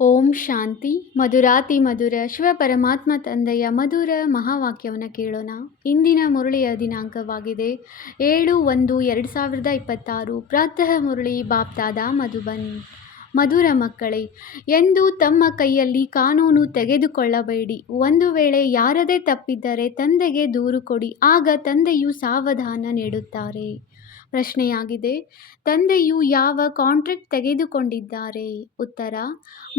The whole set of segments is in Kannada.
ಓಂ ಶಾಂತಿ. ಮಧುರಾತಿ ಮಧುರ ಶಿವಪರಮಾತ್ಮ ತಂದೆಯ ಮಧುರ ಮಹಾವಾಕ್ಯವನ್ನು ಕೇಳೋಣ. ಇಂದಿನ ಮುರಳಿಯ ದಿನಾಂಕವಾಗಿದೆ 7/1/2026. ಪ್ರಾತಃ ಮುರಳಿ ಬಾಪ್ತಾದ ಮಧುಬನ್. ಮಧುರ ಮಕ್ಕಳೇ, ಎಂದು ತಮ್ಮ ಕೈಯಲ್ಲಿ ಕಾನೂನು ತೆಗೆದುಕೊಳ್ಳಬೇಡಿ. ಒಂದು ವೇಳೆ ಯಾರದೇ ತಪ್ಪಿದ್ದರೆ ತಂದೆಗೆ ದೂರು ಕೊಡಿ, ಆಗ ತಂದೆಯು ಸಾವಧಾನ ನೀಡುತ್ತಾರೆ. ಪ್ರಶ್ನೆಯಾಗಿದೆ, ತಂದೆಯು ಯಾವ ಕಾಂಟ್ರಾಕ್ಟ್ ತೆಗೆದುಕೊಂಡಿದ್ದಾರೆ? ಉತ್ತರ: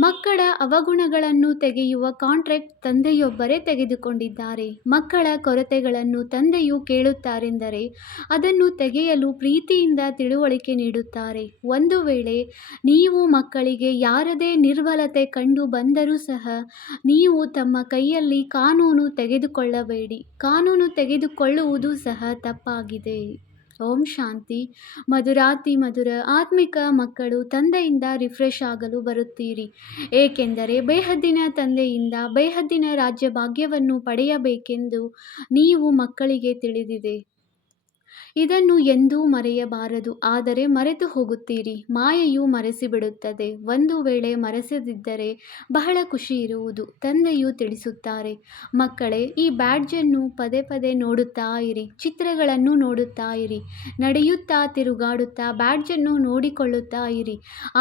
ಮಕ್ಕಳ ಅವಗುಣಗಳನ್ನು ತೆಗೆಯುವ ಕಾಂಟ್ರಾಕ್ಟ್ ತಂದೆಯೊಬ್ಬರೇ ತೆಗೆದುಕೊಂಡಿದ್ದಾರೆ. ಮಕ್ಕಳ ಕೊರತೆಗಳನ್ನು ತಂದೆಯು ಕೇಳುತ್ತಾರೆಂದರೆ ಅದನ್ನು ತೆಗೆಯಲು ಪ್ರೀತಿಯಿಂದ ತಿಳುವಳಿಕೆ ನೀಡುತ್ತಾರೆ. ಒಂದು ವೇಳೆ ನೀವು ಮಕ್ಕಳಿಗೆ ಯಾರದೇ ನಿರ್ಬಲತೆ ಕಂಡು ಬಂದರೂ ಸಹ ನೀವು ತಮ್ಮ ಕೈಯಲ್ಲಿ ಕಾನೂನು ತೆಗೆದುಕೊಳ್ಳಬೇಡಿ. ಕಾನೂನು ತೆಗೆದುಕೊಳ್ಳುವುದು ಸಹ ತಪ್ಪಾಗಿದೆ. ಓಂ ಶಾಂತಿ. ಮಧುರಾತಿ ಮಧುರ ಆತ್ಮಿಕ ಮಕ್ಕಳು, ತಂದೆಯಿಂದ ರಿಫ್ರೆಶ್ ಆಗಲು ಬರುತ್ತೀರಿ, ಏಕೆಂದರೆ ಬೇಹದ್ದಿನ ತಂದೆಯಿಂದ ಬೇಹದ್ದಿನ ರಾಜ್ಯ ಭಾಗ್ಯವನ್ನು ಪಡೆಯಬೇಕೆಂದು ನೀವು ಮಕ್ಕಳಿಗೆ ತಿಳಿದಿದೆ. ಇದನ್ನು ಎಂದೂ ಮರೆಯಬಾರದು. ಆದರೆ ಮರೆತು ಹೋಗುತ್ತೀರಿ. ಮಾಯೆಯು ಮರೆಸಿಬಿಡುತ್ತದೆ. ಒಂದು ವೇಳೆ ಮರೆಸದಿದ್ದರೆ ಬಹಳ ಖುಷಿ ಇರುವುದು. ತಂದೆಯು ತಿಳಿಸುತ್ತಾರೆ, ಮಕ್ಕಳೇ, ಈ ಬ್ಯಾಡ್ಜನ್ನು ಪದೇ ಪದೇ ನೋಡುತ್ತಾ ಇರಿ, ಚಿತ್ರಗಳನ್ನು ನೋಡುತ್ತಾ ಇರಿ, ನಡೆಯುತ್ತಾ ತಿರುಗಾಡುತ್ತಾ ಬ್ಯಾಡ್ಜನ್ನು ನೋಡಿಕೊಳ್ಳುತ್ತಾ ಇರಿ.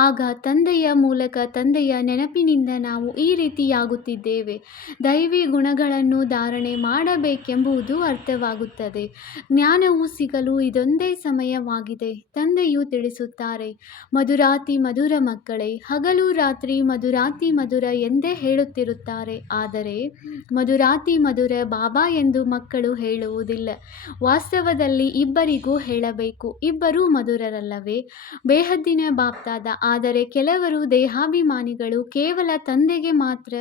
ಆಗ ತಂದೆಯ ಮೂಲಕ, ತಂದೆಯ ನೆನಪಿನಿಂದ ನಾವು ಈ ರೀತಿಯಾಗುತ್ತಿದ್ದೇವೆ. ದೈವಿ ಗುಣಗಳನ್ನು ಧಾರಣೆ ಮಾಡಬೇಕೆಂಬುದು ಅರ್ಥವಾಗುತ್ತದೆ. ಜ್ಞಾನವು ಸಿಗಲು ಇದೊಂದೇ ಸಮಯವಾಗಿದೆ. ತಂದೆಯು ತಿಳಿಸುತ್ತಾರೆ, ಮಧುರಾತಿ ಮಧುರ ಮಕ್ಕಳೇ, ಹಗಲು ರಾತ್ರಿ ಮಧುರಾತಿ ಮಧುರ ಎಂದೇ ಹೇಳುತ್ತಿರುತ್ತಾರೆ. ಆದರೆ ಮಧುರಾತಿ ಮಧುರ ಬಾಬಾ ಎಂದು ಮಕ್ಕಳು ಹೇಳುವುದಿಲ್ಲ. ವಾಸ್ತವದಲ್ಲಿ ಇಬ್ಬರಿಗೂ ಹೇಳಬೇಕು. ಇಬ್ಬರೂ ಮಧುರರಲ್ಲವೇ? ಬೇಹದ್ದಿನ ಬಾಪ್ತಾದ. ಆದರೆ ಕೆಲವರು ದೇಹಾಭಿಮಾನಿಗಳು ಕೇವಲ ತಂದೆಗೆ ಮಾತ್ರ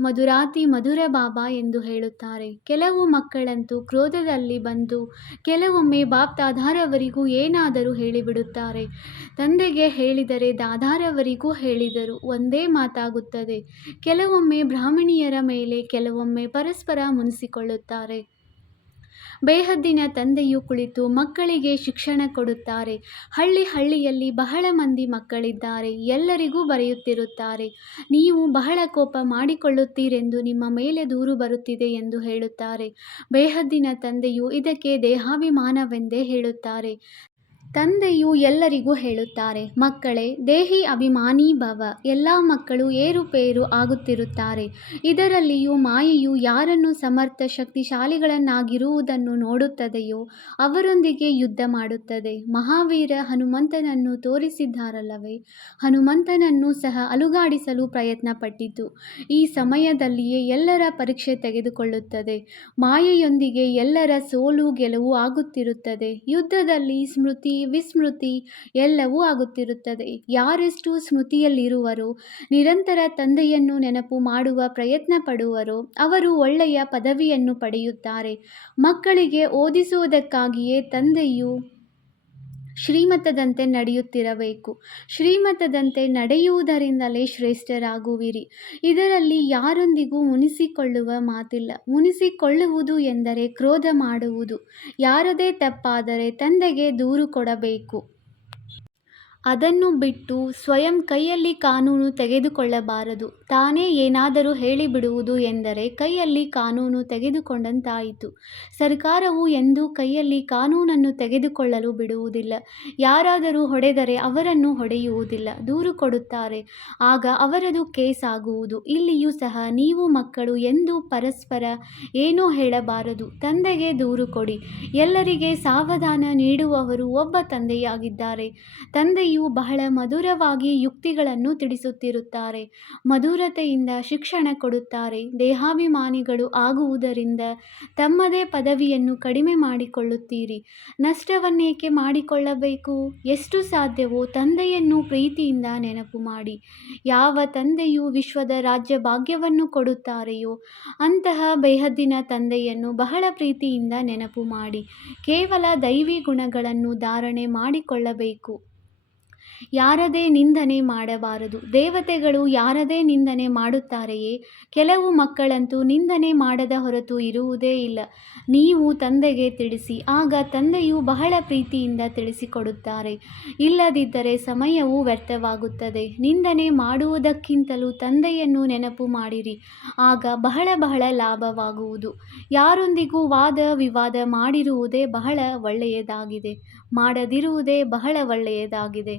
ಮಧುರಾತಿ ಮಧುರ ಬಾಬಾ ಎಂದು ಹೇಳುತ್ತಾರೆ. ಕೆಲವು ಮಕ್ಕಳಂತೂ ಕ್ರೋಧದಲ್ಲಿ ಬಂದು ಕೆಲವೊಮ್ಮೆ ಬಾಪ್ತಾದಾರವರಿಗೂ ಏನಾದರೂ ಹೇಳಿಬಿಡುತ್ತಾರೆ. ತಂದೆಗೆ ಹೇಳಿದರೆ ದಾದಾರವರಿಗೂ ಹೇಳಿದರೂ ಒಂದೇ ಮಾತಾಗುತ್ತದೆ. ಕೆಲವೊಮ್ಮೆ ಬ್ರಾಹ್ಮಣಿಯರ ಮೇಲೆ, ಕೆಲವೊಮ್ಮೆ ಪರಸ್ಪರ ಮುನಿಸಿಕೊಳ್ಳುತ್ತಾರೆ. ಬೇಹದ್ದಿನ ತಂದೆಯು ಕುಳಿತು ಮಕ್ಕಳಿಗೆ ಶಿಕ್ಷಣ ಕೊಡುತ್ತಾರೆ. ಹಳ್ಳಿಯಲ್ಲಿ ಬಹಳ ಮಂದಿ ಮಕ್ಕಳಿದ್ದಾರೆ. ಎಲ್ಲರಿಗೂ ಬರೆಯುತ್ತಿರುತ್ತಾರೆ, ನೀವು ಬಹಳ ಕೋಪ ಮಾಡಿಕೊಳ್ಳುತ್ತೀರೆಂದು ನಿಮ್ಮ ಮೇಲೆ ದೂರು ಬರುತ್ತಿದೆ ಎಂದು ಹೇಳುತ್ತಾರೆ. ಬೇಹದ್ದಿನ ತಂದೆಯು ಇದಕ್ಕೆ ದೇಹಾಭಿಮಾನವೆಂದೇ ಹೇಳುತ್ತಾರೆ. ತಂದೆಯು ಎಲ್ಲರಿಗೂ ಹೇಳುತ್ತಾರೆ, ಮಕ್ಕಳೇ, ದೇಹಿ ಅಭಿಮಾನಿ ಭವ. ಎಲ್ಲ ಮಕ್ಕಳು ಏರುಪೇರು ಆಗುತ್ತಿರುತ್ತಾರೆ. ಇದರಲ್ಲಿಯೂ ಮಾಯೆಯು ಯಾರನ್ನು ಸಮರ್ಥ ಶಕ್ತಿಶಾಲಿಗಳನ್ನಾಗಿರುವುದನ್ನು ನೋಡುತ್ತದೆಯೋ ಅವರೊಂದಿಗೆ ಯುದ್ಧ ಮಾಡುತ್ತದೆ. ಮಹಾವೀರ ಹನುಮಂತನನ್ನು ತೋರಿಸಿದ್ದಾರಲ್ಲವೇ? ಹನುಮಂತನನ್ನು ಸಹ ಅಲುಗಾಡಿಸಲು ಪ್ರಯತ್ನಪಟ್ಟಿತು. ಈ ಸಮಯದಲ್ಲಿಯೇ ಎಲ್ಲರ ಪರೀಕ್ಷೆ ತೆಗೆದುಕೊಳ್ಳುತ್ತದೆ. ಮಾಯೆಯೊಂದಿಗೆ ಎಲ್ಲರ ಸೋಲು ಗೆಲುವು ಆಗುತ್ತಿರುತ್ತದೆ. ಯುದ್ಧದಲ್ಲಿ ಸ್ಮೃತಿ ವಿಸ್ಮೃತಿ ಎಲ್ಲವೂ ಆಗುತ್ತಿರುತ್ತದೆ. ಯಾರೆಷ್ಟು ಸ್ಮೃತಿಯಲ್ಲಿರುವರೋ, ನಿರಂತರ ತಂದೆಯನ್ನು ನೆನಪು ಮಾಡುವ ಪ್ರಯತ್ನ ಪಡುವರೋ ಅವರು ಒಳ್ಳೆಯ ಪದವಿಯನ್ನು ಪಡೆಯುತ್ತಾರೆ. ಮಕ್ಕಳಿಗೆ ಓದಿಸುವುದಕ್ಕಾಗಿಯೇ ತಂದೆಯು ಶ್ರೀಮತದಂತೆ ನಡೆಯುತ್ತಿರಬೇಕು. ಶ್ರೀಮತದಂತೆ ನಡೆಯುವುದರಿಂದಲೇ ಶ್ರೇಷ್ಠರಾಗುವಿರಿ. ಇದರಲ್ಲಿ ಯಾರೊಂದಿಗೂ ಮುನಿಸಿಕೊಳ್ಳುವ ಮಾತಿಲ್ಲ. ಮುನಿಸಿಕೊಳ್ಳುವುದು ಎಂದರೆ ಕ್ರೋಧ ಮಾಡುವುದು. ಯಾರದೇ ತಪ್ಪಾದರೆ ತಂದೆಗೆ ದೂರು ಕೊಡಬೇಕು. ಅದನ್ನು ಬಿಟ್ಟು ಸ್ವಯಂ ಕೈಯಲ್ಲಿ ಕಾನೂನು ತೆಗೆದುಕೊಳ್ಳಬಾರದು. ತಾನೇ ಏನಾದರೂ ಹೇಳಿಬಿಡುವುದು ಎಂದರೆ ಕೈಯಲ್ಲಿ ಕಾನೂನು ತೆಗೆದುಕೊಂಡಂತಾಯಿತು. ಸರ್ಕಾರವು ಎಂದೂ ಕೈಯಲ್ಲಿ ಕಾನೂನನ್ನು ತೆಗೆದುಕೊಳ್ಳಲು ಬಿಡುವುದಿಲ್ಲ. ಯಾರಾದರೂ ಹೊಡೆದರೆ ಅವರನ್ನು ಹೊಡೆಯುವುದಿಲ್ಲ, ದೂರು ಕೊಡುತ್ತಾರೆ. ಆಗ ಅವರದು ಕೇಸ್ ಆಗುವುದು. ಇಲ್ಲಿಯೂ ಸಹ ನೀವು ಮಕ್ಕಳು ಎಂದೂ ಪರಸ್ಪರ ಏನೂ ಹೇಳಬಾರದು. ತಂದೆಗೆ ದೂರು ಕೊಡಿ. ಎಲ್ಲರಿಗೆ ಸಾವಧಾನ ನೀಡುವವರು ಒಬ್ಬ ತಂದೆಯಾಗಿದ್ದಾರೆ. ತಂದೆಯು ಬಹಳ ಮಧುರವಾಗಿ ಯುಕ್ತಿಗಳನ್ನು ತಿಳಿಸುತ್ತಿರುತ್ತಾರೆ. ಮಧುರತೆಯಿಂದ ಶಿಕ್ಷಣ ಕೊಡುತ್ತಾರೆ. ದೇಹಾಭಿಮಾನಿಗಳು ಆಗುವುದರಿಂದ ತಮ್ಮದೇ ಪದವಿಯನ್ನು ಕಡಿಮೆ ಮಾಡಿಕೊಳ್ಳುತ್ತೀರಿ. ನಷ್ಟವನ್ನೇಕೆ ಮಾಡಿಕೊಳ್ಳಬೇಕು? ಎಷ್ಟು ಸಾಧ್ಯವೋ ತಂದೆಯನ್ನು ಪ್ರೀತಿಯಿಂದ ನೆನಪು ಮಾಡಿ. ಯಾವ ತಂದೆಯು ವಿಶ್ವದ ರಾಜ್ಯ ಭಾಗ್ಯವನ್ನು ಕೊಡುತ್ತಾರೆಯೋ ಅಂತಹ ಬೇಹದ್ದಿನ ತಂದೆಯನ್ನು ಬಹಳ ಪ್ರೀತಿಯಿಂದ ನೆನಪು ಮಾಡಿ. ಕೇವಲ ದೈವಿ ಗುಣಗಳನ್ನು ಧಾರಣೆ ಮಾಡಿಕೊಳ್ಳಬೇಕು. ಯಾರದೇ ನಿಂದನೆ ಮಾಡಬಾರದು. ದೇವತೆಗಳು ಯಾರದೇ ನಿಂದನೆ ಮಾಡುತ್ತಾರೆಯೇ? ಕೆಲವು ಮಕ್ಕಳಂತೂ ನಿಂದನೆ ಮಾಡದ ಹೊರತು ಇರುವುದೇ ಇಲ್ಲ. ನೀವು ತಂದೆಗೆ ತಿಳಿಸಿ, ಆಗ ತಂದೆಯು ಬಹಳ ಪ್ರೀತಿಯಿಂದ ತಿಳಿಸಿಕೊಡುತ್ತಾರೆ. ಇಲ್ಲದಿದ್ದರೆ ಸಮಯವು ವ್ಯರ್ಥವಾಗುತ್ತದೆ. ನಿಂದನೆ ಮಾಡುವುದಕ್ಕಿಂತಲೂ ತಂದೆಯನ್ನು ನೆನಪು ಮಾಡಿರಿ, ಆಗ ಬಹಳ ಬಹಳ ಲಾಭವಾಗುವುದು. ಯಾರೊಂದಿಗೂ ವಾದ ವಿವಾದ ಮಾಡಿರುವುದೇ ಬಹಳ ಒಳ್ಳೆಯದಾಗಿದೆ, ಮಾಡದಿರುವುದೇ ಬಹಳ ಒಳ್ಳೆಯದಾಗಿದೆ.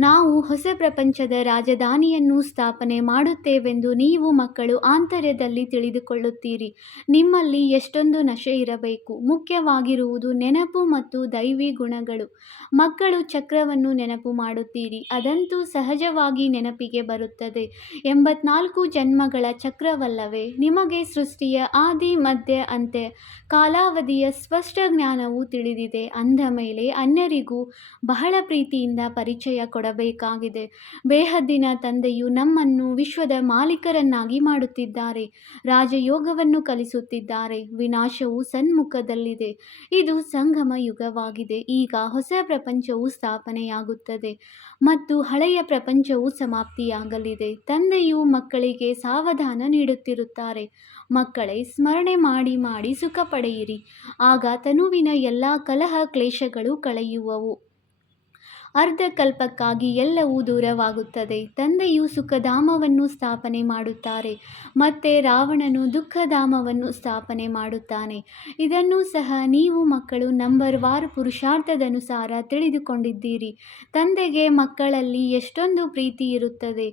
ನಾವು ಹೊಸ ಪ್ರಪಂಚದ ರಾಜಧಾನಿಯನ್ನು ಸ್ಥಾಪನೆ ಮಾಡುತ್ತೇವೆಂದು ನೀವು ಮಕ್ಕಳು ಆಂತರ್ಯದಲ್ಲಿ ತಿಳಿದುಕೊಳ್ಳುತ್ತೀರಿ. ನಿಮ್ಮಲ್ಲಿ ಎಷ್ಟೊಂದು ನಶೆ ಇರಬೇಕು. ಮುಖ್ಯವಾಗಿರುವುದು ನೆನಪು ಮತ್ತು ದೈವಿ ಗುಣಗಳು. ಮಕ್ಕಳು ಚಕ್ರವನ್ನು ನೆನಪು ಮಾಡುತ್ತೀರಿ, ಅದಂತೂ ಸಹಜವಾಗಿ ನೆನಪಿಗೆ ಬರುತ್ತದೆ. 84 ಜನ್ಮಗಳ ಚಕ್ರವಲ್ಲವೇ? ನಿಮಗೆ ಸೃಷ್ಟಿಯ ಆದಿ ಮಧ್ಯ ಅಂತ್ಯ ಕಾಲಾವಧಿಯ ಸ್ಪಷ್ಟ ಜ್ಞಾನವು ತಿಳಿದಿದೆ. ಅಂದ ಮೇಲೆ ಅನ್ಯರಿಗೂ ಬಹಳ ಪ್ರೀತಿಯಿಂದ ಪರಿಚಯ ಕೊಡಬೇಕಾಗಿದೆ. ಬೇಹದ್ದಿನ ತಂದೆಯು ನಮ್ಮನ್ನು ವಿಶ್ವದ ಮಾಲೀಕರನ್ನಾಗಿ ಮಾಡುತ್ತಿದ್ದಾರೆ, ರಾಜಯೋಗವನ್ನು ಕಲಿಸುತ್ತಿದ್ದಾರೆ. ವಿನಾಶವು ಸನ್ಮುಖದಲ್ಲಿದೆ. ಇದು ಸಂಗಮ ಯುಗವಾಗಿದೆ. ಈಗ ಹೊಸ ಪ್ರಪಂಚವು ಸ್ಥಾಪನೆಯಾಗುತ್ತದೆ ಮತ್ತು ಹಳೆಯ ಪ್ರಪಂಚವು ಸಮಾಪ್ತಿಯಾಗಲಿದೆ. ತಂದೆಯು ಮಕ್ಕಳಿಗೆ ಸಾವಧಾನ ನೀಡುತ್ತಿರುತ್ತಾರೆ. ಮಕ್ಕಳೇ, ಸ್ಮರಣೆ ಮಾಡಿ ಮಾಡಿ ಸುಖ ಪಡೆಯಿರಿ, ಆಗ ತನುವಿನ ಎಲ್ಲ ಕಲಹ ಕ್ಲೇಶಗಳು ಕಳೆಯುವವು. ಅರ್ಧಕಲ್ಪಕ್ಕಾಗಿ ಎಲ್ಲವೂ ದೂರವಾಗುತ್ತದೆ. ತಂದೆಯು ಸುಖಧಾಮವನ್ನು ಸ್ಥಾಪನೆ ಮಾಡುತ್ತಾರೆ, ಮತ್ತೆ ರಾವಣನು ದುಃಖಧಾಮವನ್ನು ಸ್ಥಾಪನೆ ಮಾಡುತ್ತಾನೆ. ಇದನ್ನೂ ಸಹ ನೀವು ಮಕ್ಕಳು ನಂಬರ್ವಾರ್ ಪುರುಷಾರ್ಥದನುಸಾರ ತಿಳಿದುಕೊಂಡಿದ್ದೀರಿ. ತಂದೆಗೆ ಮಕ್ಕಳಲ್ಲಿ ಎಷ್ಟೊಂದು ಪ್ರೀತಿ ಇರುತ್ತದೆ.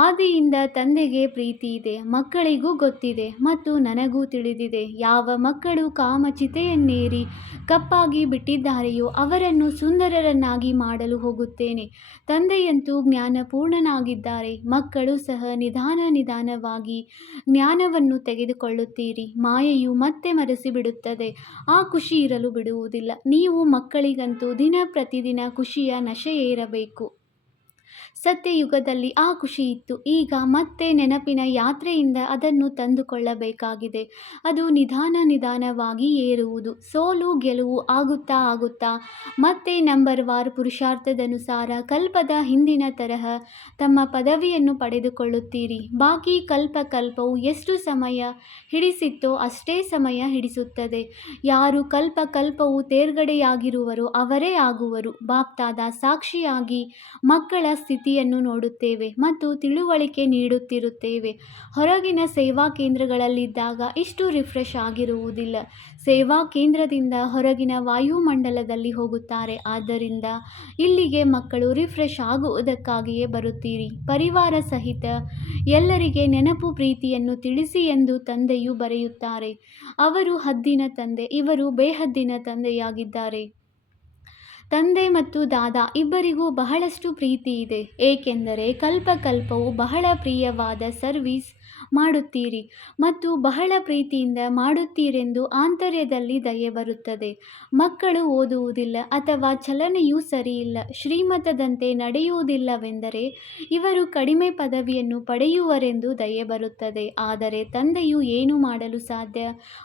ಆದಿಯಿಂದ ತಂದೆಗೆ ಪ್ರೀತಿ ಇದೆ, ಮಕ್ಕಳಿಗೂ ಗೊತ್ತಿದೆ ಮತ್ತು ನನಗೂ ತಿಳಿದಿದೆ. ಯಾವ ಮಕ್ಕಳು ಕಾಮಚಿತೆಯನ್ನೇರಿ ಕಪ್ಪಾಗಿ ಬಿಟ್ಟಿದ್ದಾರೆಯೋ ಅವರನ್ನು ಸುಂದರರನ್ನಾಗಿ ಮಾಡಲು ಹೋಗುತ್ತೇನೆ. ತಂದೆಯಂತೂ ಜ್ಞಾನಪೂರ್ಣನಾಗಿದ್ದಾರೆ. ಮಕ್ಕಳು ಸಹ ನಿಧಾನವಾಗಿ ಜ್ಞಾನವನ್ನು ತೆಗೆದುಕೊಳ್ಳುತ್ತೀರಿ. ಮಾಯೆಯು ಮತ್ತೆ ಮರೆಸಿಬಿಡುತ್ತದೆ, ಆ ಖುಷಿ ಇರಲು ಬಿಡುವುದಿಲ್ಲ. ನೀವು ಮಕ್ಕಳಿಗಂತೂ ದಿನ ಪ್ರತಿದಿನ ಖುಷಿಯ ನಶೆಯೇರಬೇಕು. ಸತ್ಯಯುಗದಲ್ಲಿ ಆ ಖುಷಿ ಇತ್ತು. ಈಗ ಮತ್ತೆ ನೆನಪಿನ ಯಾತ್ರೆಯಿಂದ ಅದನ್ನು ತಂದುಕೊಳ್ಳಬೇಕಾಗಿದೆ. ಅದು ನಿಧಾನವಾಗಿ ಏರುವುದು. ಸೋಲು ಗೆಲುವು ಆಗುತ್ತಾ ಮತ್ತೆ ನಂಬರ್ವಾರ್ ಪುರುಷಾರ್ಥದನುಸಾರ ಕಲ್ಪದ ಹಿಂದಿನ ತರಹ ತಮ್ಮ ಪದವಿಯನ್ನು ಪಡೆದುಕೊಳ್ಳುತ್ತೀರಿ. ಬಾಕಿ ಕಲ್ಪವು ಎಷ್ಟು ಸಮಯ ಹಿಡಿಸಿತ್ತೋ ಅಷ್ಟೇ ಸಮಯ ಹಿಡಿಸುತ್ತದೆ. ಯಾರು ಕಲ್ಪವು ತೇರ್ಗಡೆಯಾಗಿರುವರೋ ಅವರೇ ಆಗುವರು. ಬಾಪ್ದಾದ ಸಾಕ್ಷಿಯಾಗಿ ಮಕ್ಕಳ ಸ್ಥಿತಿಯನ್ನು ನೋಡುತ್ತೇವೆ ಮತ್ತು ತಿಳುವಳಿಕೆ ನೀಡುತ್ತಿರುತ್ತೇವೆ. ಹೊರಗಿನ ಸೇವಾ ಕೇಂದ್ರಗಳಲ್ಲಿದ್ದಾಗ ಇಷ್ಟು ರಿಫ್ರೆಶ್ ಆಗಿರುವುದಿಲ್ಲ. ಸೇವಾ ಕೇಂದ್ರದಿಂದ ಹೊರಗಿನ ವಾಯುಮಂಡಲದಲ್ಲಿ ಹೋಗುತ್ತಾರೆ. ಆದ್ದರಿಂದ ಇಲ್ಲಿಗೆ ಮಕ್ಕಳು ರಿಫ್ರೆಶ್ ಆಗುವುದಕ್ಕಾಗಿಯೇ ಬರುತ್ತೀರಿ. ಪರಿವಾರ ಸಹಿತ ಎಲ್ಲರಿಗೆ ನೆನಪು ಪ್ರೀತಿಯನ್ನು ತಿಳಿಸಿ ಎಂದು ತಂದೆಯು ಬರೆಯುತ್ತಾರೆ. ಅವರು ಹದ್ದಿನ ತಂದೆ, ಇವರು ಬೇಹದ್ದಿನ ತಂದೆಯಾಗಿದ್ದಾರೆ. ತಂದೆ ಮತ್ತು ದಾದಾ ಇಬ್ಬರಿಗೂ ಬಹಳಷ್ಟು ಪ್ರೀತಿ ಇದೆ, ಏಕೆಂದರೆ ಕಲ್ಪವು ಬಹಳ ಪ್ರಿಯವಾದ ಸರ್ವಿಸ್ ಮಾಡುತ್ತೀರಿ ಮತ್ತು ಬಹಳ ಪ್ರೀತಿಯಿಂದ ಮಾಡುತ್ತೀರೆಂದು ಆಂತರ್ಯದಲ್ಲಿ ದಯೆ ಬರುತ್ತದೆ. ಮಕ್ಕಳು ಓದುವುದಿಲ್ಲ ಅಥವಾ ಚಲನೆಯೂ ಸರಿಯಿಲ್ಲ, ಶ್ರೀಮತದಂತೆ ನಡೆಯುವುದಿಲ್ಲವೆಂದರೆ ಇವರು ಕಡಿಮೆ ಪದವಿಯನ್ನು ಪಡೆಯುವರೆಂದು ದಯೆ ಬರುತ್ತದೆ. ಆದರೆ ತಂದೆಯು ಏನು ಮಾಡಲು ಸಾಧ್ಯ?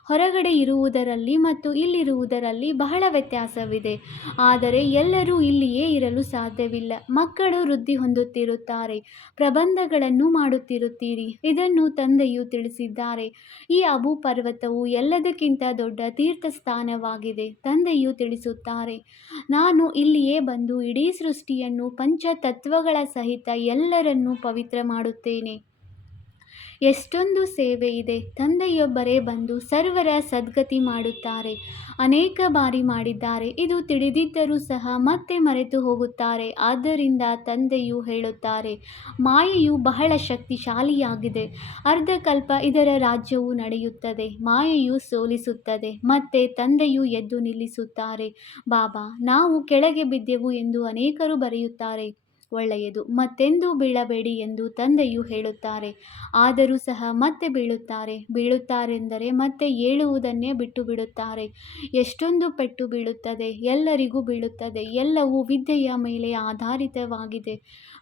ಹೊರಗಡೆ ಇರುವುದರಲ್ಲಿ ಮತ್ತು ಇಲ್ಲಿರುವುದರಲ್ಲಿ ಬಹಳ ವ್ಯತ್ಯಾಸವಿದೆ. ಆದರೆ ಎಲ್ಲರೂ ಇಲ್ಲಿಯೇ ಇರಲು ಸಾಧ್ಯವಿಲ್ಲ. ಮಕ್ಕಳು ವೃದ್ಧಿ ಹೊಂದುತ್ತಿರುತ್ತಾರೆ, ಪ್ರಬಂಧಗಳನ್ನು ಮಾಡುತ್ತಿರುತ್ತೀರಿ. ಇದನ್ನು ತಂದೆಯು ತಿಳಿಸಿದ್ದಾರೆ. ಈ ಅಬು ಪರ್ವತವು ಎಲ್ಲದಕ್ಕಿಂತ ದೊಡ್ಡ ತೀರ್ಥಸ್ಥಾನವಾಗಿದೆ. ತಂದೆಯು ತಿಳಿಸುತ್ತಾರೆ, ನಾನು ಇಲ್ಲಿಯೇ ಬಂದು ಇಡೀ ಸೃಷ್ಟಿಯನ್ನು ಪಂಚತತ್ವಗಳ ಸಹಿತ ಎಲ್ಲರನ್ನೂ ಪವಿತ್ರ ಮಾಡುತ್ತೇನೆ. ಎಷ್ಟೊಂದು ಸೇವೆ ಇದೆ. ತಂದೆಯೊಬ್ಬರೇ ಬಂದು ಸರ್ವರ ಸದ್ಗತಿ ಮಾಡುತ್ತಾರೆ. ಅನೇಕ ಬಾರಿ ಮಾಡಿದ್ದಾರೆ. ಇದು ತಿಳಿದಿದ್ದರೂ ಸಹ ಮತ್ತೆ ಮರೆತು ಹೋಗುತ್ತಾರೆ. ಆದ್ದರಿಂದ ತಂದೆಯು ಹೇಳುತ್ತಾರೆ, ಮಾಯೆಯು ಬಹಳ ಶಕ್ತಿಶಾಲಿಯಾಗಿದೆ. ಅರ್ಧಕಲ್ಪ ಇದರ ರಾಜ್ಯವು ನಡೆಯುತ್ತದೆ. ಮಾಯೆಯು ಸೋಲಿಸುತ್ತದೆ, ಮತ್ತೆ ತಂದೆಯು ಎದ್ದು ನಿಲ್ಲಿಸುತ್ತಾರೆ. ಬಾಬಾ, ನಾವು ಕೆಳಗೆ ಬಿದ್ದೆವು ಎಂದು ಅನೇಕರು ಬರೆಯುತ್ತಾರೆ. ಒಳ್ಳೆಯದು, ಮತ್ತೆಂದೂ ಬೀಳಬೇಡಿ ಎಂದು ತಂದೆಯು ಹೇಳುತ್ತಾರೆ. ಆದರೂ ಸಹ ಮತ್ತೆ ಬೀಳುತ್ತಾರೆಂದರೆ ಮತ್ತೆ ಏಳುವುದನ್ನೇ ಬಿಟ್ಟು ಬಿಡುತ್ತಾರೆ. ಎಷ್ಟೊಂದು ಪೆಟ್ಟು ಬೀಳುತ್ತದೆ, ಎಲ್ಲರಿಗೂ ಬೀಳುತ್ತದೆ. ಎಲ್ಲವೂ ವಿದ್ಯೆಯ ಮೇಲೆ ಆಧಾರಿತವಾಗಿದೆ.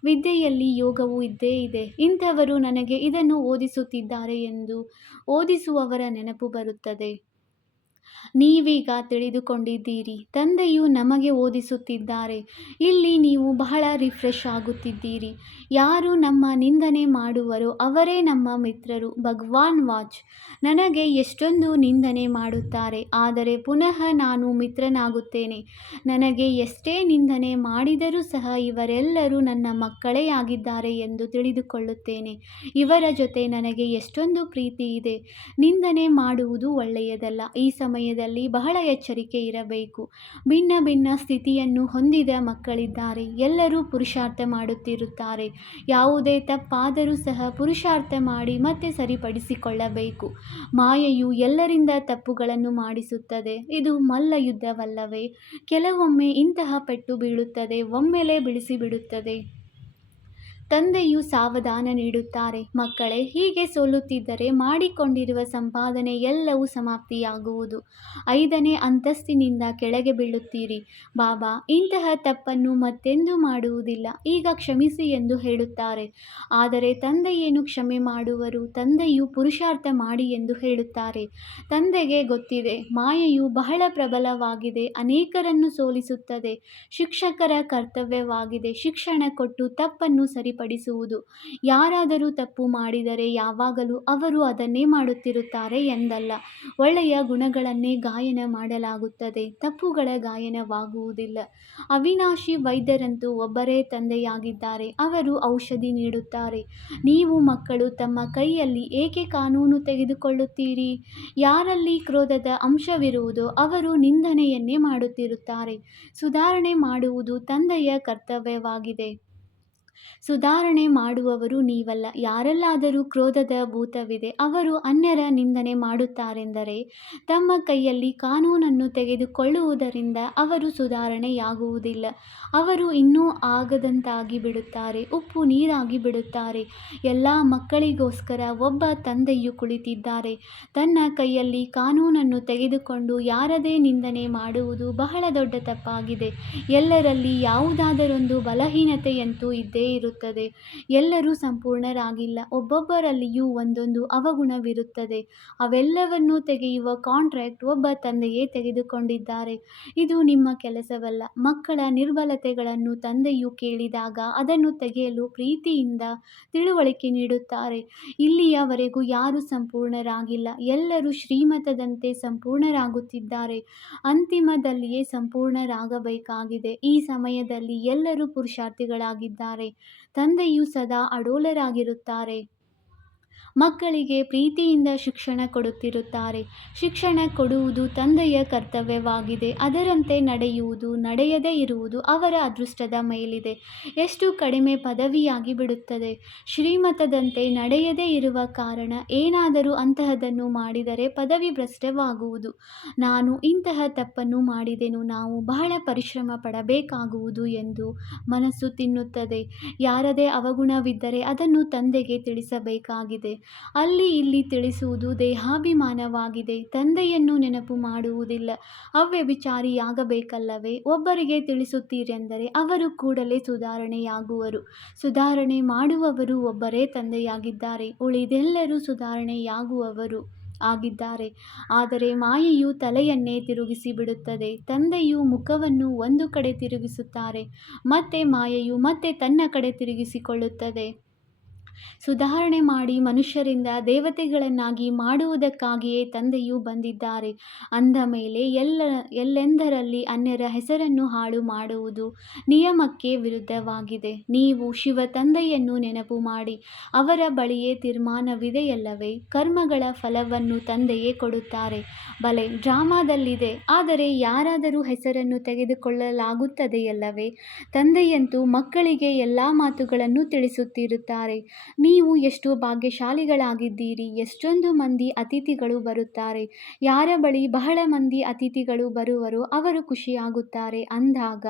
ವಿದ್ಯೆಯಲ್ಲಿ ಯೋಗವೂ ಇದ್ದೇ ಇದೆ. ಇಂಥವರು ನನಗೆ ಇದನ್ನು ಓದಿಸುತ್ತಿದ್ದಾರೆ ಎಂದು ಓದಿಸುವವರ ನೆನಪು ಬರುತ್ತದೆ. ನೀವೀಗ ತಿಳಿದುಕೊಂಡಿದ್ದೀರಿ. ತಂದೆಯು ನಮಗೆ ಓದಿಸುತ್ತಿದ್ದಾರೆ. ಇಲ್ಲಿ ನೀವು ಬಹಳ ರಿಫ್ರೆಶ್ ಆಗುತ್ತಿದ್ದೀರಿ. ಯಾರು ನಮ್ಮ ನಿಂದನೆ ಮಾಡುವರೋ ಅವರೇ ನಮ್ಮ ಮಿತ್ರರು. ಭಗವಾನ್ ವಾಚ್. ನನಗೆ ಎಷ್ಟೊಂದು ನಿಂದನೆ ಮಾಡುತ್ತಾರೆ, ಆದರೆ ಪುನಃ ನಾನು ಮಿತ್ರನಾಗುತ್ತೇನೆ. ನನಗೆ ಎಷ್ಟೇ ನಿಂದನೆ ಮಾಡಿದರೂ ಸಹ ಇವರೆಲ್ಲರೂ ನನ್ನ ಮಕ್ಕಳೇ ಆಗಿದ್ದಾರೆ ಎಂದು ತಿಳಿದುಕೊಳ್ಳುತ್ತೇನೆ. ಇವರ ಜೊತೆ ನನಗೆ ಎಷ್ಟೊಂದು ಪ್ರೀತಿ ಇದೆ. ನಿಂದನೆ ಮಾಡುವುದು ಒಳ್ಳೆಯದಲ್ಲ. ಈ ಸಮಯದಲ್ಲಿ ಬಹಳ ಎಚ್ಚರಿಕೆ ಇರಬೇಕು. ಭಿನ್ನ ಭಿನ್ನ ಸ್ಥಿತಿಯನ್ನು ಹೊಂದಿದ ಮಕ್ಕಳಿದ್ದಾರೆ. ಎಲ್ಲರೂ ಪುರುಷಾರ್ಥ ಮಾಡುತ್ತಿರುತ್ತಾರೆ. ಯಾವುದೇ ತಪ್ಪಾದರೂ ಸಹ ಪುರುಷಾರ್ಥ ಮಾಡಿ ಮತ್ತೆ ಸರಿಪಡಿಸಿಕೊಳ್ಳಬೇಕು. ಮಾಯೆಯು ಎಲ್ಲರಿಂದ ತಪ್ಪುಗಳನ್ನು ಮಾಡಿಸುತ್ತದೆ. ಇದು ಮಲ್ಲ ಯುದ್ಧವಲ್ಲವೇ? ಕೆಲವೊಮ್ಮೆ ಇಂತಹ ಪೆಟ್ಟು ಬೀಳುತ್ತದೆ, ಒಮ್ಮೆಲೇ ಬಿಡಿಸಿಬಿಡುತ್ತದೆ. ತಂದೆಯು ಸಾವಧಾನ ನೀಡುತ್ತಾರೆ. ಮಕ್ಕಳೇ, ಹೀಗೆ ಸೋಲುತ್ತಿದ್ದರೆ ಮಾಡಿಕೊಂಡಿರುವ ಸಂಪಾದನೆ ಎಲ್ಲವೂ ಸಮಾಪ್ತಿಯಾಗುವುದು. 5ನೇ ಅಂತಸ್ತಿನಿಂದ ಕೆಳಗೆ ಬೀಳುತ್ತೀರಿ. ಬಾಬಾ ಇಂತಹ ತಪ್ಪನ್ನು ಮತ್ತೆಂದೂ ಮಾಡುವುದಿಲ್ಲ, ಈಗ ಕ್ಷಮಿಸಿ ಎಂದು ಹೇಳುತ್ತಾರೆ. ಆದರೆ ತಂದೆಯೇನು ಕ್ಷಮೆ ಮಾಡುವರು? ತಂದೆಯು ಪುರುಷಾರ್ಥ ಮಾಡಿ ಎಂದು ಹೇಳುತ್ತಾರೆ. ತಂದೆಗೆ ಗೊತ್ತಿದೆ, ಮಾಯೆಯು ಬಹಳ ಪ್ರಬಲವಾಗಿದೆ, ಅನೇಕರನ್ನು ಸೋಲಿಸುತ್ತದೆ. ಶಿಕ್ಷಕರ ಕರ್ತವ್ಯವಾಗಿದೆ ಶಿಕ್ಷಣ ಕೊಟ್ಟು ತಪ್ಪನ್ನು ಸರಿಪಡಿಸುವುದು. ಯಾರಾದರೂ ತಪ್ಪು ಮಾಡಿದರೆ ಯಾವಾಗಲೂ ಅವರು ಅದನ್ನೇ ಮಾಡುತ್ತಿರುತ್ತಾರೆ ಎಂದಲ್ಲ. ಒಳ್ಳೆಯ ಗುಣಗಳನ್ನೇ ಗಾಯನ ಮಾಡಲಾಗುತ್ತದೆ, ತಪ್ಪುಗಳ ಗಾಯನವಾಗುವುದಿಲ್ಲ. ಅವಿನಾಶಿ ವೈದ್ಯರಂತೂ ಒಬ್ಬರೇ ತಂದೆಯಾಗಿದ್ದಾರೆ. ಅವರು ಔಷಧಿ ನೀಡುತ್ತಾರೆ. ನೀವು ಮಕ್ಕಳು ತಮ್ಮ ಕೈಯಲ್ಲಿ ಏಕೆ ಕಾನೂನು ತೆಗೆದುಕೊಳ್ಳುತ್ತೀರಿ? ಯಾರಲ್ಲಿ ಕ್ರೋಧದ ಅಂಶವಿರುವುದೋ ಅವರು ನಿಂದನೆಯನ್ನೇ ಮಾಡುತ್ತಿರುತ್ತಾರೆ. ಸುಧಾರಣೆ ಮಾಡುವುದು ತಂದೆಯ ಕರ್ತವ್ಯವಾಗಿದೆ. ಸುಧಾರಣೆ ಮಾಡುವವರು ನೀವಲ್ಲ. ಯಾರಲ್ಲಾದರೂ ಕ್ರೋಧದ ಭೂತವಿದೆ, ಅವರು ಅನ್ಯರ ನಿಂದನೆ ಮಾಡುತ್ತಾರೆಂದರೆ ತಮ್ಮ ಕೈಯಲ್ಲಿ ಕಾನೂನನ್ನು ತೆಗೆದುಕೊಳ್ಳುವುದರಿಂದ ಅವರು ಸುಧಾರಣೆಯಾಗುವುದಿಲ್ಲ. ಅವರು ಇನ್ನೂ ಆಗದಂತಾಗಿ ಬಿಡುತ್ತಾರೆ, ಉಪ್ಪು ನೀರಾಗಿ ಬಿಡುತ್ತಾರೆ. ಎಲ್ಲ ಮಕ್ಕಳಿಗೋಸ್ಕರ ಒಬ್ಬ ತಂದೆಯು ಕುಳಿತಿದ್ದಾರೆ. ತನ್ನ ಕೈಯಲ್ಲಿ ಕಾನೂನನ್ನು ತೆಗೆದುಕೊಂಡು ಯಾರದೇ ನಿಂದನೆ ಮಾಡುವುದು ಬಹಳ ದೊಡ್ಡ ತಪ್ಪಾಗಿದೆ. ಎಲ್ಲರಲ್ಲಿ ಯಾವುದಾದರೊಂದು ಬಲಹೀನತೆಯಂತೂ ಇದ್ದೇ ಇರುತ್ತದೆ. ಎಲ್ಲರೂ ಸಂಪೂರ್ಣರಾಗಿಲ್ಲ. ಒಬ್ಬೊಬ್ಬರಲ್ಲಿಯೂ ಒಂದೊಂದು ಅವಗುಣವಿರುತ್ತದೆ. ಅವೆಲ್ಲವನ್ನೂ ತೆಗೆಯುವ ಕಾಂಟ್ರಾಕ್ಟ್ ಒಬ್ಬ ತಂದೆಯೇ ತೆಗೆದುಕೊಂಡಿದ್ದಾರೆ. ಇದು ನಿಮ್ಮ ಕೆಲಸವಲ್ಲ. ಮಕ್ಕಳ ನಿರ್ಬಲತೆಗಳನ್ನು ತಂದೆಯು ಕೇಳಿದಾಗ ಅದನ್ನು ತೆಗೆಯಲು ಪ್ರೀತಿಯಿಂದ ತಿಳುವಳಿಕೆ ನೀಡುತ್ತಾರೆ. ಇಲ್ಲಿಯವರೆಗೂ ಯಾರೂ ಸಂಪೂರ್ಣರಾಗಿಲ್ಲ. ಎಲ್ಲರೂ ಶ್ರೀಮತದಂತೆ ಸಂಪೂರ್ಣರಾಗುತ್ತಿದ್ದಾರೆ. ಅಂತಿಮದಲ್ಲಿಯೇ ಸಂಪೂರ್ಣರಾಗಬೇಕಾಗಿದೆ. ಈ ಸಮಯದಲ್ಲಿ ಎಲ್ಲರೂ ಪುರುಷಾರ್ಥಿಗಳಾಗಿದ್ದಾರೆ. ತಂದೆಯು ಸದಾ ಅಡೋಲರಾಗಿರುತ್ತಾರೆ. ಮಕ್ಕಳಿಗೆ ಪ್ರೀತಿಯಿಂದ ಶಿಕ್ಷಣ ಕೊಡುತ್ತಿರುತ್ತಾರೆ. ಶಿಕ್ಷಣ ಕೊಡುವುದು ತಂದೆಯ ಕರ್ತವ್ಯವಾಗಿದೆ. ಅದರಂತೆ ನಡೆಯುವುದು, ನಡೆಯದೇ ಇರುವುದು ಅವರ ಅದೃಷ್ಟದ ಮೇಲಿದೆ. ಎಷ್ಟು ಕಡಿಮೆ ಪದವಿಯಾಗಿ ಬಿಡುತ್ತದೆ. ಶ್ರೀಮತದಂತೆ ನಡೆಯದೇ ಇರುವ ಕಾರಣ ಏನಾದರೂ ಅಂತಹದನ್ನು ಮಾಡಿದರೆ ಪದವಿ ಭ್ರಷ್ಟವಾಗುವುದು. ನಾನು ಇಂತಹ ತಪ್ಪನ್ನು ಮಾಡಿದೆನು, ನಾವು ಬಹಳ ಪರಿಶ್ರಮ ಪಡಬೇಕಾಗುವುದು ಎಂದು ಮನಸ್ಸು ತಿನ್ನುತ್ತದೆ. ಯಾರದೇ ಅವಗುಣವಿದ್ದರೆ ಅದನ್ನು ತಂದೆಗೆ ತಿಳಿಸಬೇಕಾಗಿದೆ. ಅಲ್ಲಿ ಇಲ್ಲಿ ತಿಳಿಸುವುದು ದೇಹಾಭಿಮಾನವಾಗಿದೆ. ತಂದೆಯನ್ನು ನೆನಪು ಮಾಡುವುದಿಲ್ಲ. ಅವ್ಯಭಿಚಾರಿಯಾಗಬೇಕಲ್ಲವೇ? ಒಬ್ಬರಿಗೆ ತಿಳಿಸುತ್ತೀರೆಂದರೆ ಅವರು ಕೂಡಲೇ ಸುಧಾರಣೆಯಾಗುವರು. ಸುಧಾರಣೆ ಮಾಡುವವರು ಒಬ್ಬರೇ ತಂದೆಯಾಗಿದ್ದಾರೆ. ಉಳಿದೆಲ್ಲರೂ ಸುಧಾರಣೆಯಾಗುವವರು ಆಗಿದ್ದಾರೆ. ಆದರೆ ಮಾಯೆಯು ತಲೆಯನ್ನೇ ತಿರುಗಿಸಿಬಿಡುತ್ತದೆ. ತಂದೆಯು ಮುಖವನ್ನು ಒಂದು ಕಡೆ ತಿರುಗಿಸುತ್ತಾರೆ, ಮತ್ತೆ ಮಾಯೆಯು ಮತ್ತೆ ತನ್ನ ಕಡೆ ತಿರುಗಿಸಿಕೊಳ್ಳುತ್ತದೆ. ಸುಧಾರಣೆ ಮಾಡಿ ಮನುಷ್ಯರಿಂದ ದೇವತೆಗಳನ್ನಾಗಿ ಮಾಡುವುದಕ್ಕಾಗಿಯೇ ತಂದೆಯು ಬಂದಿದ್ದಾರೆ. ಅಂದ ಮೇಲೆ ಎಲ್ಲೆಂದರಲ್ಲಿ ಅನ್ಯರ ಹೆಸರನ್ನು ಹಾಳು ಮಾಡುವುದು ನಿಯಮಕ್ಕೆ ವಿರುದ್ಧವಾಗಿದೆ. ನೀವು ಶಿವ ತಂದೆಯನ್ನು ನೆನಪು ಮಾಡಿ. ಅವರ ಬಳಿಯೇ ತೀರ್ಮಾನವಿದೆಯಲ್ಲವೇ? ಕರ್ಮಗಳ ಫಲವನ್ನು ತಂದೆಯೇ ಕೊಡುತ್ತಾರೆ. ಬಲೆ, ಡ್ರಾಮಾದಲ್ಲಿದೆ, ಆದರೆ ಯಾರಾದರೂ ಹೆಸರನ್ನು ತೆಗೆದುಕೊಳ್ಳಲಾಗುತ್ತದೆಯಲ್ಲವೇ? ತಂದೆಯಂತೂ ಮಕ್ಕಳಿಗೆ ಎಲ್ಲ ಮಾತುಗಳನ್ನು ತಿಳಿಸುತ್ತಿರುತ್ತಾರೆ. ನೀವು ಎಷ್ಟು ಭಾಗ್ಯಶಾಲಿಗಳಾಗಿದ್ದೀರಿ. ಎಷ್ಟೊಂದು ಮಂದಿ ಅತಿಥಿಗಳು ಬರುತ್ತಾರೆ. ಯಾರ ಬಳಿ ಬಹಳ ಮಂದಿ ಅತಿಥಿಗಳು ಬರುವರೋ ಅವರು ಖುಷಿಯಾಗುತ್ತಾರೆ. ಅಂದಾಗ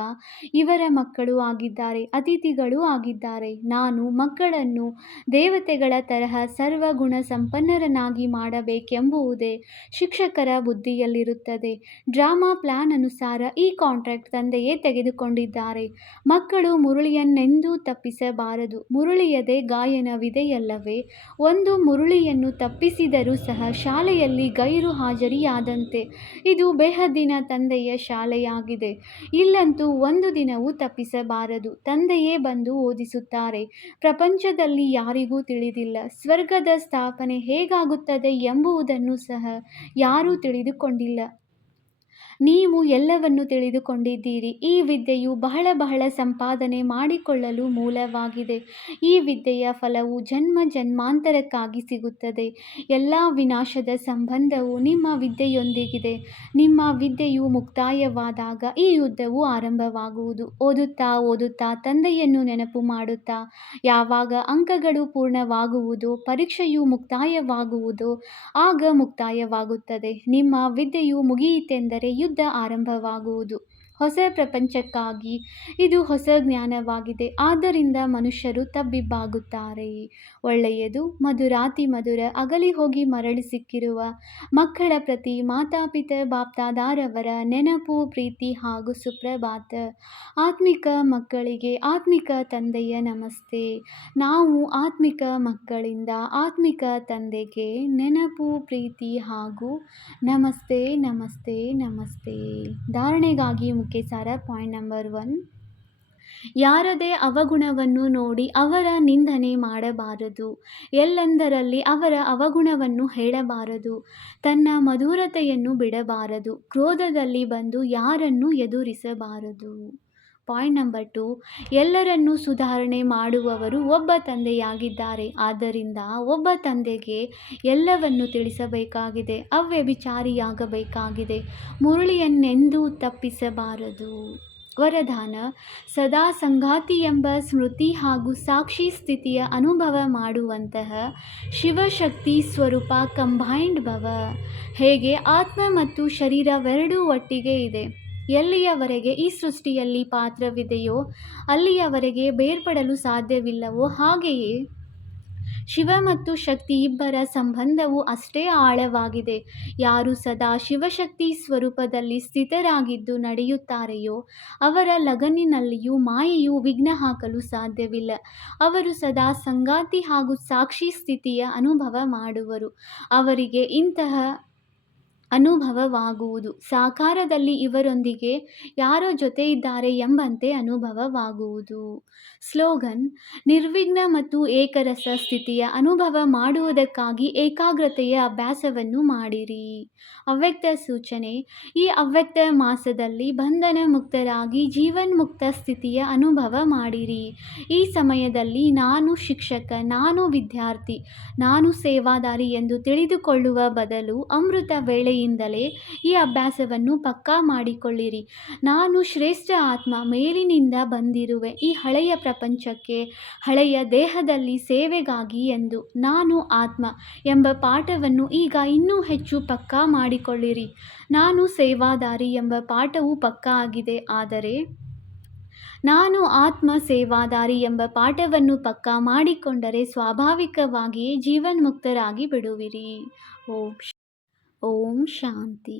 ಇವರ ಮಕ್ಕಳು ಆಗಿದ್ದಾರೆ, ಅತಿಥಿಗಳೂ ಆಗಿದ್ದಾರೆ. ನಾನು ಮಕ್ಕಳನ್ನು ದೇವತೆಗಳ ತರಹ ಸರ್ವಗುಣ ಸಂಪನ್ನರನ್ನಾಗಿ ಮಾಡಬೇಕೆಂಬುದೇ ಶಿಕ್ಷಕರ ಬುದ್ಧಿಯಲ್ಲಿರುತ್ತದೆ. ಡ್ರಾಮಾ ಪ್ಲಾನ್ ಅನುಸಾರ ಈ ಕಾಂಟ್ರಾಕ್ಟ್ ತಂದೆಯೇ ತೆಗೆದುಕೊಂಡಿದ್ದಾರೆ. ಮಕ್ಕಳು ಮುರಳಿಯನ್ನೆಂದೂ ತಪ್ಪಿಸಬಾರದು. ಮುರಳಿಯದೆ ಗಾಯನ ಸಮಾಧಾನವಿದೆಯಲ್ಲವೇ? ಒಂದು ಮುರುಳಿಯನ್ನು ತಪ್ಪಿಸಿದರೂ ಸಹ ಶಾಲೆಯಲ್ಲಿ ಗೈರು ಹಾಜರಿಯಾದಂತೆ. ಇದು ಬೇಹದ್ದಿನ ತಂದೆಯ ಶಾಲೆಯಾಗಿದೆ. ಇಲ್ಲಂತೂ ಒಂದು ದಿನವೂ ತಪ್ಪಿಸಬಾರದು. ತಂದೆಯೇ ಬಂದು ಓದಿಸುತ್ತಾರೆ. ಪ್ರಪಂಚದಲ್ಲಿ ಯಾರಿಗೂ ತಿಳಿದಿಲ್ಲ, ಸ್ವರ್ಗದ ಸ್ಥಾಪನೆ ಹೇಗಾಗುತ್ತದೆ ಎಂಬುದನ್ನು ಸಹ ಯಾರೂ ತಿಳಿದುಕೊಂಡಿಲ್ಲ. ನೀವು ಎಲ್ಲವನ್ನೂ ತಿಳಿದುಕೊಂಡಿದ್ದೀರಿ. ಈ ವಿದ್ಯೆಯು ಬಹಳ ಬಹಳ ಸಂಪಾದನೆ ಮಾಡಿಕೊಳ್ಳಲು ಮೂಲವಾಗಿದೆ. ಈ ವಿದ್ಯೆಯ ಫಲವು ಜನ್ಮ ಜನ್ಮಾಂತರಕ್ಕಾಗಿ ಸಿಗುತ್ತದೆ. ಎಲ್ಲ ವಿನಾಶದ ಸಂಬಂಧವು ನಿಮ್ಮ ವಿದ್ಯೆಯೊಂದಿಗಿದೆ. ನಿಮ್ಮ ವಿದ್ಯೆಯು ಮುಕ್ತಾಯವಾದಾಗ ಈ ಯುದ್ಧವು ಆರಂಭವಾಗುವುದು. ಓದುತ್ತಾ ಓದುತ್ತಾ ತಂದೆಯನ್ನು ನೆನಪು ಮಾಡುತ್ತಾ ಯಾವಾಗ ಅಂಕಗಳು ಪೂರ್ಣವಾಗುವುದೋ, ಪರೀಕ್ಷೆಯು ಮುಕ್ತಾಯವಾಗುವುದೋ ಆಗ ಮುಕ್ತಾಯವಾಗುತ್ತದೆ. ನಿಮ್ಮ ವಿದ್ಯೆಯು ಮುಗಿಯಿತೆಂದರೆ ಯುದ್ಧ ಆರಂಭವಾಗುವುದು. ಹೊಸ ಪ್ರಪಂಚಕ್ಕಾಗಿ ಇದು ಹೊಸ ಜ್ಞಾನವಾಗಿದೆ. ಆದ್ದರಿಂದ ಮನುಷ್ಯರು ತಬ್ಬಿಬ್ಬಾಗುತ್ತಾರೆ. ಒಳ್ಳೆಯದು. ಮಧುರಾತಿ ಮಧುರ ಅಗಲಿ ಹೋಗಿ ಮರಳಿ ಸಿಕ್ಕಿರುವ ಮಕ್ಕಳ ಪ್ರತಿ ಮಾತಾಪಿತ ಬಾಪ್ದಾದಾರವರ ನೆನಪು, ಪ್ರೀತಿ ಹಾಗೂ ಸುಪ್ರಭಾತ. ಆತ್ಮಿಕ ಮಕ್ಕಳಿಗೆ ಆತ್ಮಿಕ ತಂದೆಯ ನಮಸ್ತೆ. ನಾವು ಆತ್ಮಿಕ ಮಕ್ಕಳಿಂದ ಆತ್ಮಿಕ ತಂದೆಗೆ ನೆನಪು, ಪ್ರೀತಿ ಹಾಗೂ ನಮಸ್ತೆ ನಮಸ್ತೆ ನಮಸ್ತೆ. ಧಾರಣೆಗಾಗಿ ಮುಖ್ಯ ಸಾರ. ಪಾಯಿಂಟ್ ನಂಬರ್ 1, ಯಾರದೇ ಅವಗುಣವನ್ನು ನೋಡಿ ಅವರ ನಿಂದನೆ ಮಾಡಬಾರದು. ಎಲ್ಲೆಂದರಲ್ಲಿ ಅವರ ಅವಗುಣವನ್ನು ಹೇಳಬಾರದು. ತನ್ನ ಮಧುರತೆಯನ್ನು ಬಿಡಬಾರದು. ಕ್ರೋಧದಲ್ಲಿ ಬಂದು ಯಾರನ್ನೂ ಎದುರಿಸಬಾರದು. ಪಾಯಿಂಟ್ ನಂಬರ್ 2, ಎಲ್ಲರನ್ನೂ ಸುಧಾರಣೆ ಮಾಡುವವರು ಒಬ್ಬ ತಂದೆಯಾಗಿದ್ದಾರೆ. ಆದ್ದರಿಂದ ಒಬ್ಬ ತಂದೆಗೆ ಎಲ್ಲವನ್ನೂ ತಿಳಿಸಬೇಕಾಗಿದೆ. ಅವ್ಯಭಿಚಾರಿಯಾಗಬೇಕಾಗಿದೆ. ಮುರುಳಿಯನ್ನೆಂದೂ ತಪ್ಪಿಸಬಾರದು. ವರದಾನ: ಸದಾ ಸಂಗಾತಿ ಎಂಬ ಸ್ಮೃತಿ ಹಾಗೂ ಸಾಕ್ಷಿ ಸ್ಥಿತಿಯ ಅನುಭವ ಮಾಡುವಂತಹ ಶಿವಶಕ್ತಿ ಸ್ವರೂಪ ಕಂಬೈನ್ಡ್ ಭವ. ಹೇಗೆ ಆತ್ಮ ಮತ್ತು ಶರೀರವೆರಡೂ ಒಟ್ಟಿಗೆ ಇದೆ. ಎಲ್ಲಿಯವರೆಗೆ ಈ ಸೃಷ್ಟಿಯಲ್ಲಿ ಪಾತ್ರವಿದೆಯೋ ಅಲ್ಲಿಯವರೆಗೆ ಬೇರ್ಪಡಲು ಸಾಧ್ಯವಿಲ್ಲವೋ ಹಾಗೆಯೇ ಶಿವ ಮತ್ತು ಶಕ್ತಿ ಇಬ್ಬರ ಸಂಬಂಧವೂ ಅಷ್ಟೇ ಆಳವಾಗಿದೆ. ಯಾರು ಸದಾ ಶಿವಶಕ್ತಿ ಸ್ವರೂಪದಲ್ಲಿ ಸ್ಥಿತರಾಗಿದ್ದು ನಡೆಯುತ್ತಾರೆಯೋ ಅವರ ಲಗನ್ನಿನಲ್ಲಿಯೂ ಮಾಯೆಯು ವಿಘ್ನ ಹಾಕಲು ಸಾಧ್ಯವಿಲ್ಲ. ಅವರು ಸದಾ ಸಂಗಾತಿ ಹಾಗೂ ಸಾಕ್ಷಿ ಸ್ಥಿತಿಯ ಅನುಭವ ಮಾಡುವರು. ಅವರಿಗೆ ಇಂತಹ ಅನುಭವವಾಗುವುದು. ಸಾಕಾರದಲ್ಲಿ ಇವರೊಂದಿಗೆ ಯಾರೋ ಜೊತೆ ಇದ್ದಾರೆ ಎಂಬಂತೆ ಅನುಭವವಾಗುವುದು. ಸ್ಲೋಗನ್: ನಿರ್ವಿಘ್ನ ಮತ್ತು ಏಕರಸ ಸ್ಥಿತಿಯ ಅನುಭವ ಮಾಡುವುದಕ್ಕಾಗಿ ಏಕಾಗ್ರತೆಯ ಅಭ್ಯಾಸವನ್ನು ಮಾಡಿರಿ. ಅವ್ಯಕ್ತ ಸೂಚನೆ: ಈ ಅವ್ಯಕ್ತ ಮಾಸದಲ್ಲಿ ಬಂಧನ ಮುಕ್ತರಾಗಿ ಜೀವನ್ಮುಕ್ತ ಸ್ಥಿತಿಯ ಅನುಭವ ಮಾಡಿರಿ. ಈ ಸಮಯದಲ್ಲಿ ನಾನು ಶಿಕ್ಷಕ, ನಾನು ವಿದ್ಯಾರ್ಥಿ, ನಾನು ಸೇವಾದಾರಿ ಎಂದು ತಿಳಿದುಕೊಳ್ಳುವ ಬದಲು ಅಮೃತ ವೇಳೆಯಿಂದಲೇ ಈ ಅಭ್ಯಾಸವನ್ನು ಪಕ್ಕಾ ಮಾಡಿಕೊಳ್ಳಿರಿ. ನಾನು ಶ್ರೇಷ್ಠ ಆತ್ಮ, ಮೇಲಿನಿಂದ ಬಂದಿರುವೆ ಈ ಹಳೆಯ ಪ್ರಪಂಚಕ್ಕೆ, ಹಳೆಯ ದೇಹದಲ್ಲಿ ಸೇವೆಗಾಗಿ ಎಂದು. ನಾನು ಆತ್ಮ ಎಂಬ ಪಾಠವನ್ನು ಈಗ ಇನ್ನೂ ಹೆಚ್ಚು ಪಕ್ಕಾ ಮಾಡಿಕೊಳ್ಳಿರಿ. ನಾನು ಸೇವಾದಾರಿ ಎಂಬ ಪಾಠವು ಪಕ್ಕಾ ಆಗಿದೆ. ಆದರೆ ನಾನು ಆತ್ಮ ಸೇವಾದಾರಿ ಎಂಬ ಪಾಠವನ್ನು ಪಕ್ಕಾ ಮಾಡಿಕೊಂಡರೆ ಸ್ವಾಭಾವಿಕವಾಗಿಯೇ ಜೀವನ್ಮುಕ್ತರಾಗಿ ಬಿಡುವಿರಿ. ಓಂ ಶಾಂತಿ.